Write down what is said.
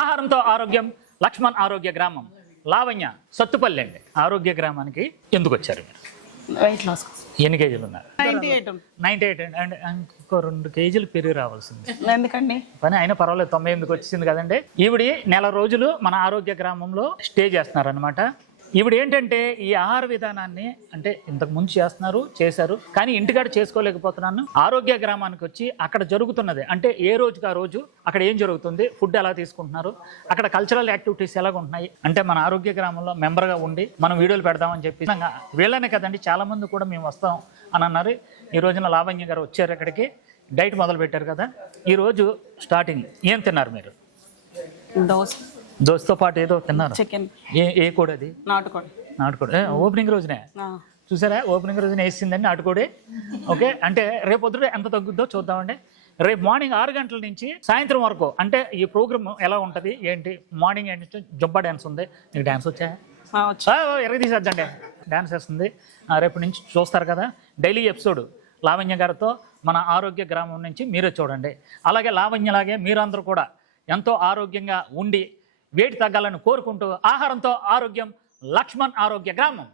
ఆహారంతో ఆరోగ్యం లక్ష్మణ్ ఆరోగ్య గ్రామం లావణ్య సత్తుపల్లి అండి. ఆరోగ్య గ్రామానికి ఎందుకు వచ్చారు మీరు? వెయిట్ లాస్ ఎన్ని కేజీలు ఉన్నారు? నైంటీ ఎయిట్ నైంటీ ఎయిట్ అండి. ఇంకో రెండు కేజీలు పెరిగి రావాల్సింది. ఎందుకండి? పని అయినా పర్వాలేదు తొంభై ఎనిమిదికి వచ్చింది కదండి. ఈవిడి నెల రోజులు మన ఆరోగ్య గ్రామంలో స్టే చేస్తున్నారు అనమాట ఇప్పుడు ఏంటంటే ఈ ఆహార విధానాన్ని అంటే ఇంతకు ముందు చేస్తున్నారు చేశారు కానీ ఇంటికాడ చేసుకోలేకపోతున్నాను. ఆరోగ్య గ్రామానికి వచ్చి అక్కడ జరుగుతున్నది. అంటే ఏ రోజుకి ఆ రోజు అక్కడ ఏం జరుగుతుంది ఫుడ్ ఎలా తీసుకుంటున్నారు అక్కడ కల్చరల్ యాక్టివిటీస్ ఎలా ఉంటున్నాయి అంటే మన ఆరోగ్య గ్రామంలో మెంబర్గా ఉండి మనం వీడియోలు పెడదామని చెప్పి వీళ్ళనే కదండి చాలా మంది కూడా మేము వస్తాం అని అన్నారు. ఈ రోజున లావణ్య గారు వచ్చారు అక్కడికి డైట్ మొదలు పెట్టారు కదా ఈరోజు స్టార్టింగ్ ఏం తిన్నారు మీరు? దోశ దోస్తో పాటు ఏదో తిన్నారు? చికెన్ ఏ ఏ కోడి అది? నాటుకోడి. నాటుకోడి. ఓపెనింగ్ రోజునే? చూసారా? ఓపెనింగ్ రోజున వేసిందండి నాటుకోడి. ఓకే అంటే రేపు పొద్దుట ఎంత తగ్గుద్దో చూద్దామండి. రేపు మార్నింగ్ ఆరు గంటల నుంచి సాయంత్రం వరకు అంటే ఈ ప్రోగ్రామ్ ఎలా ఉంటుంది? ఏంటి? మార్నింగ్ ఏంటంటే జొబ్బా డ్యాన్స్ ఉంది. నీకు డ్యాన్స్ వచ్చా? తీసేద్దండి. డ్యాన్స్ వేస్తుంది. రేపు నుంచి చూస్తారు కదా. డైలీ ఎపిసోడ్ లావణ్య గారితో మన ఆరోగ్య గ్రామం నుంచి మీరే చూడండి. అలాగే లావణ్యలాగే మీరందరూ కూడా ఎంతో ఆరోగ్యంగా ఉండి వేడి తగ్గాలని కోరుకుంటూ ఆహారంతో ఆరోగ్యం లక్ష్మణ్ ఆరోగ్య గ్రామం.